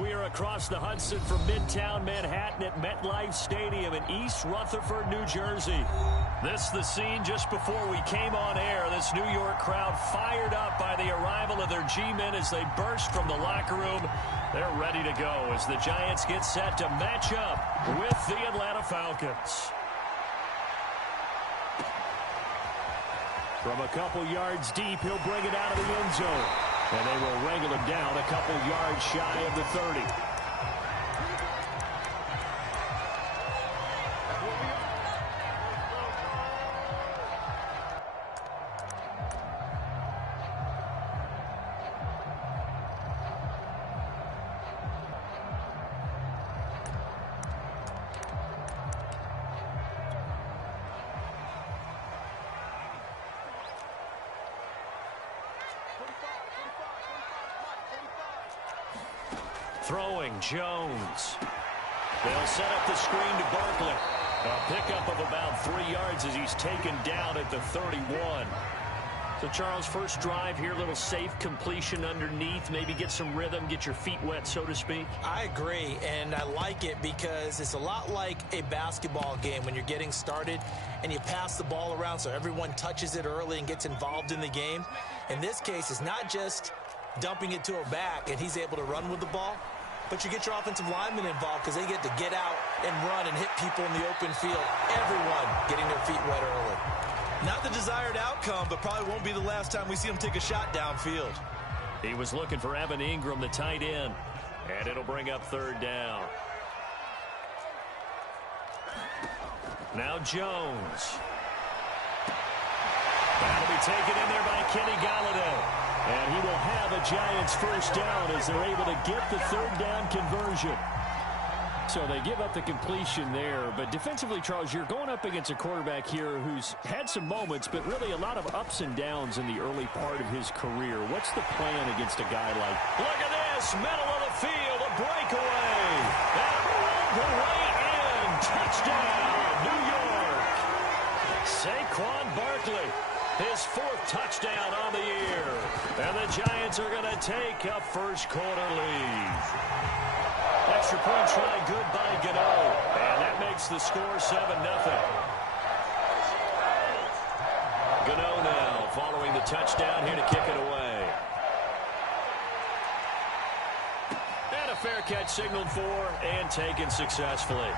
We are across the Hudson from Midtown Manhattan at MetLife Stadium in East Rutherford, New Jersey. This the scene just before we came on air. This New York crowd fired up by the arrival of their G-men as they burst from the locker room. They're ready to go as the Giants get set to match up with the Atlanta Falcons. From a couple yards deep, he'll bring it out of the end zone. And they will wrangle him down a couple yards shy of the 30. Throwing Jones. They'll set up the screen to Barkley. A pickup of about 3 yards as he's taken down at the 31. So, Charles, first drive here, little safe completion underneath. Maybe get some rhythm, get your feet wet, so to speak. I agree, and I like it because it's a lot like a basketball game when you're getting started and you pass the ball around so everyone touches it early and gets involved in the game. In this case, it's not just dumping it to a back and he's able to run with the ball, but you get your offensive linemen involved because they get to get out and run and hit people in the open field. Everyone getting their feet wet early. Not the desired outcome, but probably won't be the last time we see him take a shot downfield. He was looking for Evan Ingram, the tight end, and it'll bring up third down. Now Jones. That'll be taken in there by Kenny Golladay. And he will have a Giants first down as they're able to get the third down conversion. So they give up the completion there. But defensively, Charles, you're going up against a quarterback here who's had some moments, but really a lot of ups and downs in the early part of his career. What's the plan against a guy like? Look at this, middle of the field, a breakaway. And all the way in, touchdown, New York. Saquon Barkley. His fourth touchdown on the year. And the Giants are going to take a first quarter lead. Extra point try good by Gano. And that makes the score 7-0. Gano now following the touchdown here to kick it away. And a fair catch signaled for and taken successfully.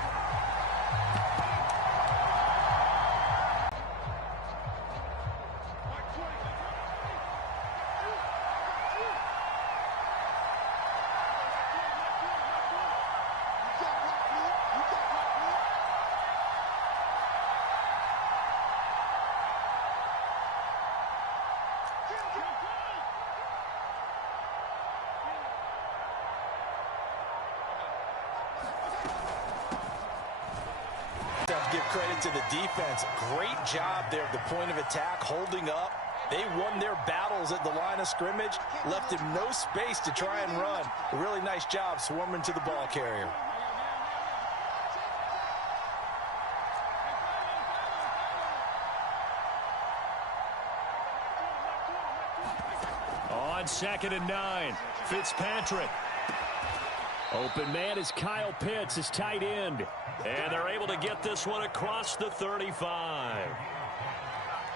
Give credit to the defense. Great job there at the point of attack, holding up. They won their battles at the line of scrimmage, left him no space to try and run. A really nice job swarming to the ball carrier. On 2nd and 9, Fitzpatrick. Open man is Kyle Pitts, his tight end. And they're able to get this one across the 35.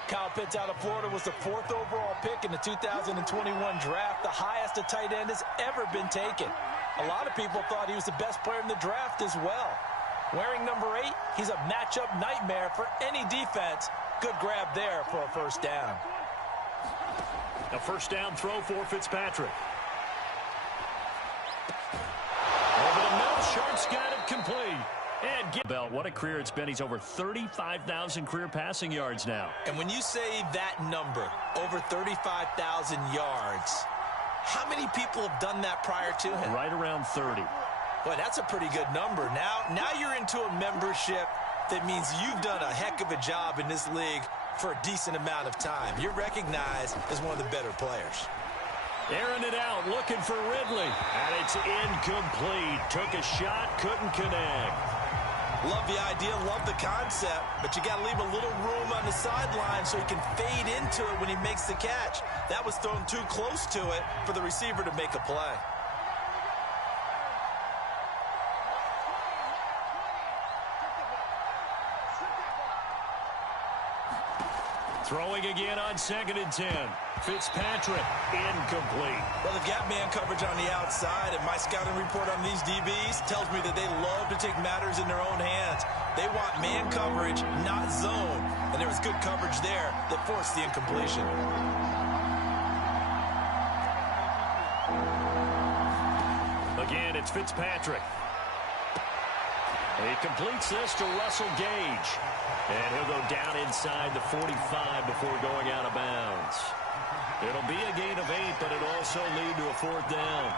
Kyle Pitts out of Florida was the 4th overall pick in the 2021 draft, the highest a tight end has ever been taken. A lot of people thought he was the best player in the draft as well. Wearing number 8, he's a matchup nightmare for any defense. Good grab there for a first down. A first down throw for Fitzpatrick. Over the middle, Sharp's got it complete. And get Bell, what a career it's been. He's over 35,000 career passing yards now. And when you say that number, over 35,000 yards, how many people have done that prior to him? Right around 30. Boy, that's a pretty good number. Now you're into a membership that means you've done a heck of a job in this league for a decent amount of time. You're recognized as one of the better players. Airing it out, looking for Ridley. And it's incomplete. Took a shot, couldn't connect. Love the idea, love the concept, but you got to leave a little room on the sideline so he can fade into it when he makes the catch. That was thrown too close to it for the receiver to make a play. Throwing again on 2nd and 10. Fitzpatrick, incomplete. Well, they've got man coverage on the outside, and my scouting report on these DBs tells me that they love to take matters in their own hands. They want man coverage, not zone. And there was good coverage there that forced the incompletion. Again, it's Fitzpatrick. He completes this to Russell Gage. And he'll go down inside the 45 before going out of bounds. It'll be a gain of 8, but it'll also lead to a 4th down.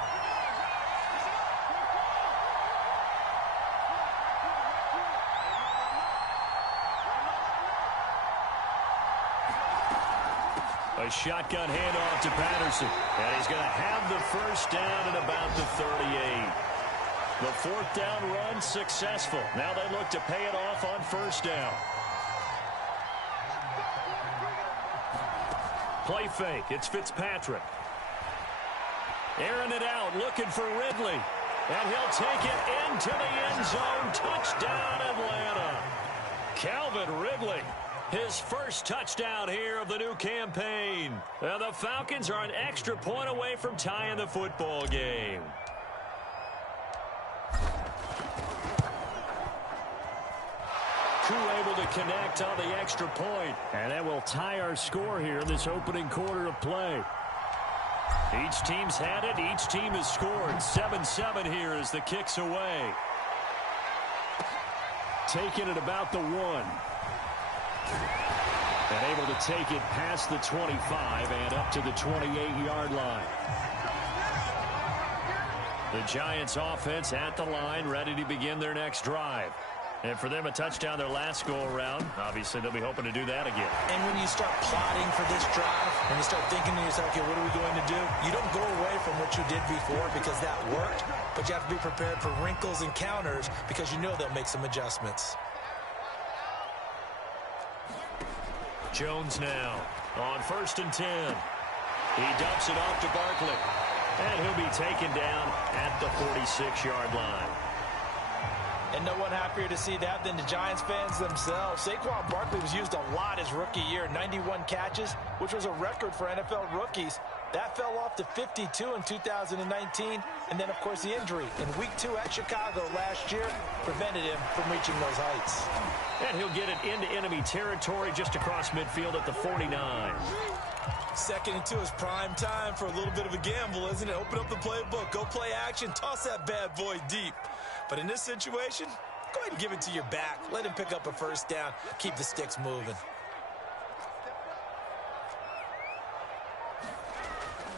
A shotgun handoff to Patterson. And he's going to have the 1st down at about the 38. The 4th down run successful. Now they look to pay it off on 1st down. Play fake. It's Fitzpatrick. Airing it out, looking for Ridley. And he'll take it into the end zone. Touchdown, Atlanta. Calvin Ridley, his first touchdown here of the new campaign. And the Falcons are an extra point away from tying the football game. Crew able to connect on the extra point. And that will tie our score here in this opening quarter of play. Each team's had it. Each team has scored. 7-7 here as the kick's away. Taking it about the 1. And able to take it past the 25 and up to the 28-yard line. The Giants offense at the line, ready to begin their next drive. And for them, a touchdown their last go-around. Obviously, they'll be hoping to do that again. And when you start plotting for this drive, when you start thinking to yourself, okay, what are we going to do? You don't go away from what you did before because that worked, but you have to be prepared for wrinkles and counters because you know they'll make some adjustments. Jones now on 1st and 10. He dumps it off to Barkley. And he'll be taken down at the 46-yard line. And no one happier to see that than the Giants fans themselves. Saquon Barkley was used a lot his rookie year, 91 catches, which was a record for NFL rookies. That fell off to 52 in 2019. And then, of course, the injury in Week 2 at Chicago last year prevented him from reaching those heights. And he'll get it into enemy territory just across midfield at the 49. 2nd and 2 is prime time for a little bit of a gamble, isn't it? Open up the playbook, go play action, toss that bad boy deep. But in this situation, go ahead and give it to your back. Let him pick up a 1st down. Keep the sticks moving.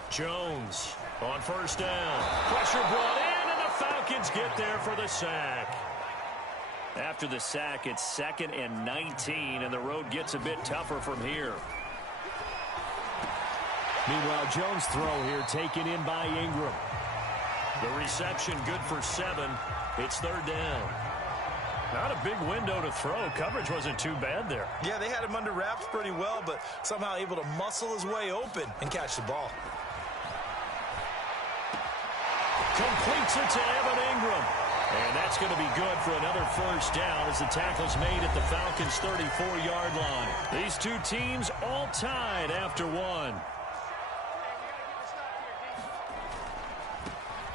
Jones on 1st down. Pressure brought in, and the Falcons get there for the sack. After the sack, it's 2nd and 19, and the road gets a bit tougher from here. Meanwhile, Jones' throw here taken in by Ingram. The reception good for 7. It's 3rd down. Not a big window to throw. Coverage wasn't too bad there. Yeah, they had him under wraps pretty well, but somehow able to muscle his way open and catch the ball. Completes it to Evan Ingram. And that's going to be good for another 1st down as the tackle's made at the Falcons' 34-yard line. These two teams all tied after 1.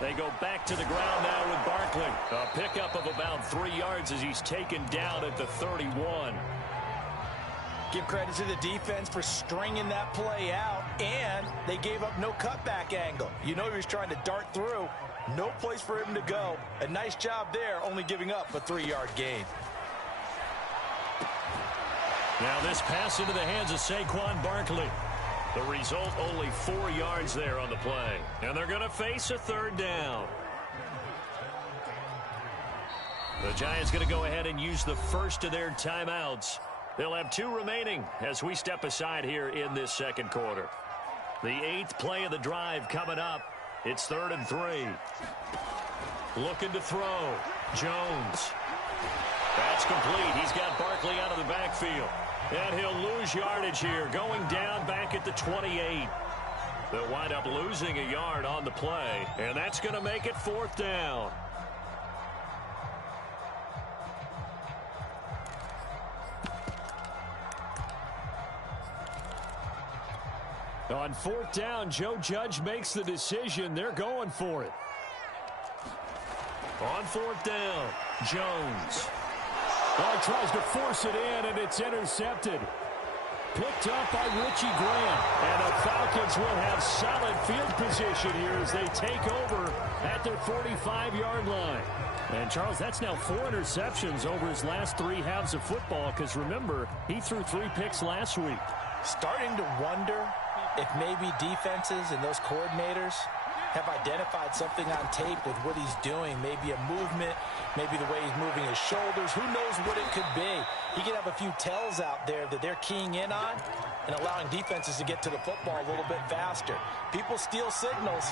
They go back to the ground now with Barkley. A pickup of about 3 yards as he's taken down at the 31. Give credit to the defense for stringing that play out, and they gave up no cutback angle. You know he was trying to dart through. No place for him to go. A nice job there, only giving up a 3-yard gain. Now this pass into the hands of Saquon Barkley. The result, only 4 yards there on the play. And they're going to face a 3rd down. The Giants going to go ahead and use the first of their timeouts. They'll have 2 remaining as we step aside here in this 2nd quarter. The 8th play of the drive coming up. It's 3rd and 3. Looking to throw. Jones. That's complete. He's got Barkley out of the backfield. And he'll lose yardage here, going down back at the 28. They'll wind up losing a yard on the play, and that's going to make it 4th down. On fourth down, Joe Judge makes the decision. They're going for it. On fourth down, Jones. Oh, tries to force it in, and it's intercepted. Picked up by Richie Grant. And the Falcons will have solid field position here as they take over at their 45-yard line. And, Charles, that's now 4 interceptions over his last 3 halves of football because, remember, he threw 3 picks last week. Starting to wonder if maybe defenses and those coordinators have identified something on tape with what he's doing. Maybe a movement, maybe the way he's moving his shoulders. Who knows what it could be? He could have a few tells out there that they're keying in on and allowing defenses to get to the football a little bit faster. People steal signals.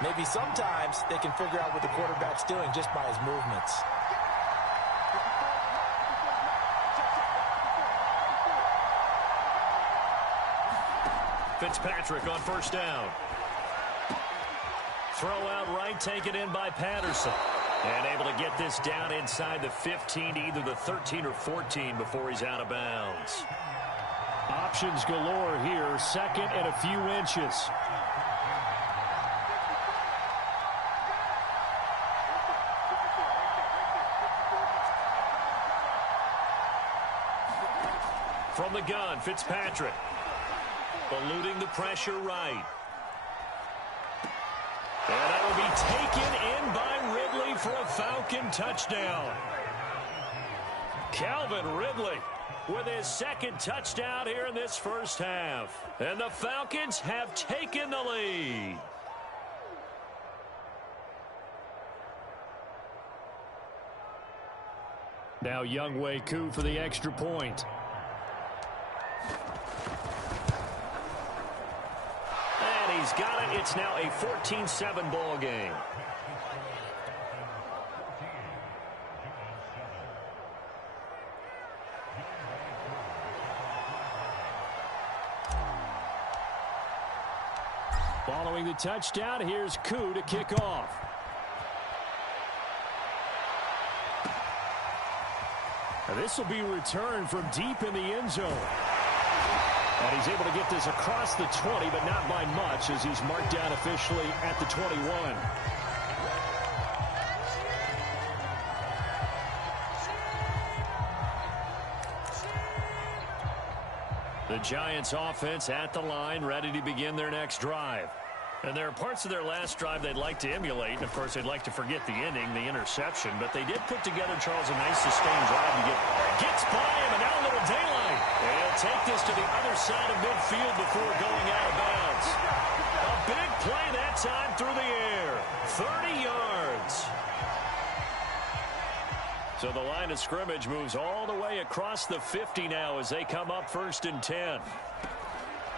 Maybe sometimes they can figure out what the quarterback's doing just by his movements. Fitzpatrick on first down. Throw out right, taken in by Patterson. And able to get this down inside the 15, either the 13 or 14 before he's out of bounds. Options galore here, second and a few inches. From the gun, Fitzpatrick. Eluding the pressure right. And that will be taken in by Ridley for a Falcon touchdown. Calvin Ridley with his second touchdown here in this first half. And the Falcons have taken the lead. Now Younghoe Koo for the extra point. And he's got it. It's now a 14-7 ball game. Following the touchdown, here's Koo to kick off. Now this will be returned from deep in the end zone. And he's able to get this across the 20, but not by much as he's marked down officially at the 21. The Giants offense at the line, ready to begin their next drive. And there are parts of their last drive they'd like to emulate. And, of course, they'd like to forget the ending, the interception. But they did put together, Charles, a nice sustained drive to gets by him, and now a little daylight. And he'll take this to the other side of midfield before going out of bounds. A big play that time through the air. 30 yards. So the line of scrimmage moves all the way across the 50 now as they come up 1st and 10.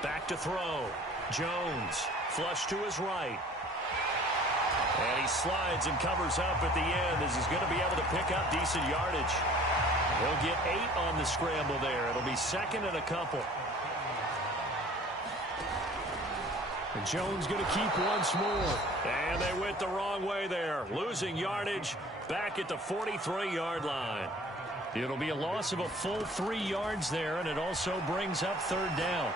Back to throw. Jones, flush to his right. And he slides and covers up at the end as he's going to be able to pick up decent yardage. He'll get 8 on the scramble there. It'll be 2nd and a couple. And Jones going to keep once more. And they went the wrong way there. Losing yardage back at the 43-yard line. It'll be a loss of a full 3 yards there, and it also brings up 3rd down.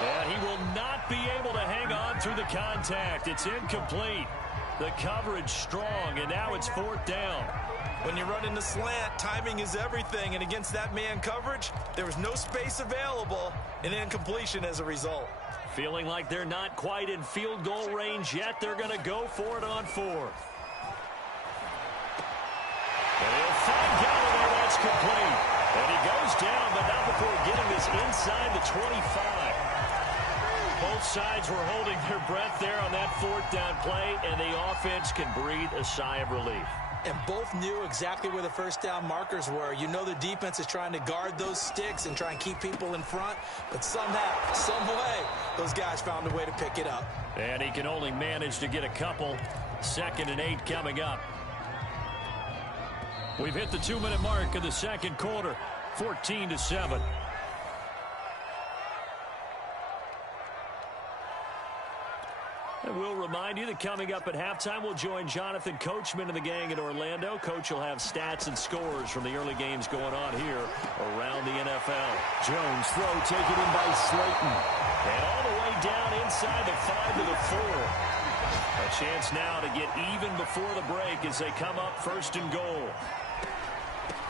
And he will not be able to hang on through the contact. It's incomplete. The coverage strong, and now it's 4th down. When you run in the slant, timing is everything, and against that man coverage, there was no space available, and incompletion as a result. Feeling like they're not quite in field goal range yet, they're going to go for it on 4th. And he'll find Gallagher. That's complete. And he goes down, but not before getting this inside the 25. Both sides were holding their breath there on that 4th down play, and the offense can breathe a sigh of relief. And both knew exactly where the 1st down markers were. You know the defense is trying to guard those sticks and try and keep people in front, but somehow, some way, those guys found a way to pick it up. And he can only manage to get a couple. 2nd and 8 coming up. We've hit the 2-minute mark of the 2nd quarter, 14-7. And we'll remind you that coming up at halftime, we'll join Jonathan Coachman and the gang in Orlando. Coach will have stats and scores from the early games going on here around the NFL. Jones throw taken in by Slayton. And all the way down inside the 5 to the 4. A chance now to get even before the break as they come up 1st and goal.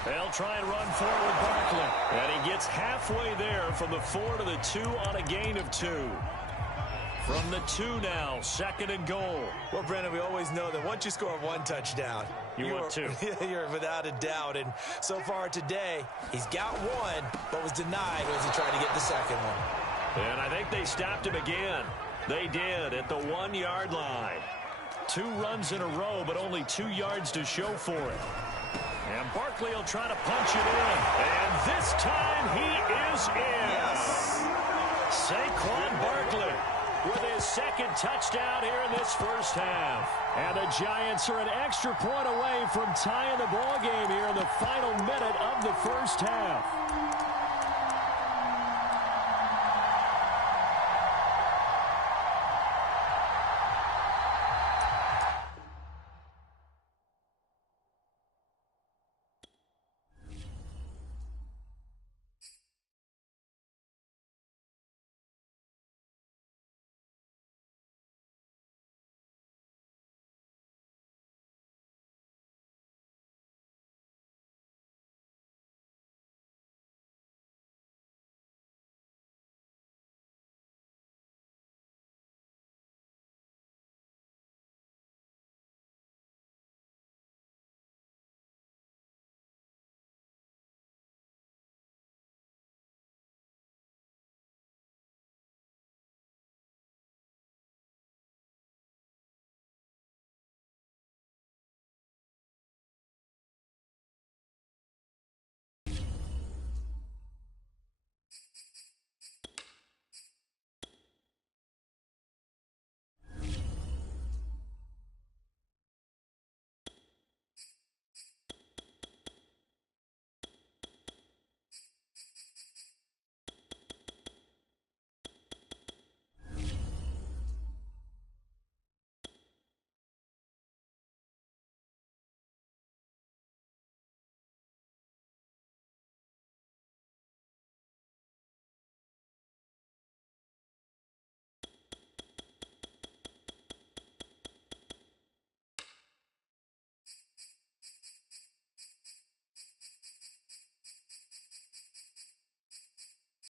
They'll try and run forward Barkley. And he gets halfway there from the 4 to the 2 on a gain of 2. From the 2 now, 2nd and goal. Well, Brandon, we always know that once you score 1 touchdown, want 2. You're without a doubt. And so far today, he's got 1, but was denied as he tried to get the 2nd one. And I think they stopped him again. They did at the 1-yard line. 2 runs in a row, but only 2 yards to show for it. And Barkley will try to punch it in. And this time he is in. Yes. Saquon Barkley with his 2nd touchdown here in this first half. And the Giants are an extra point away from tying the ball game here in the final minute of the first half.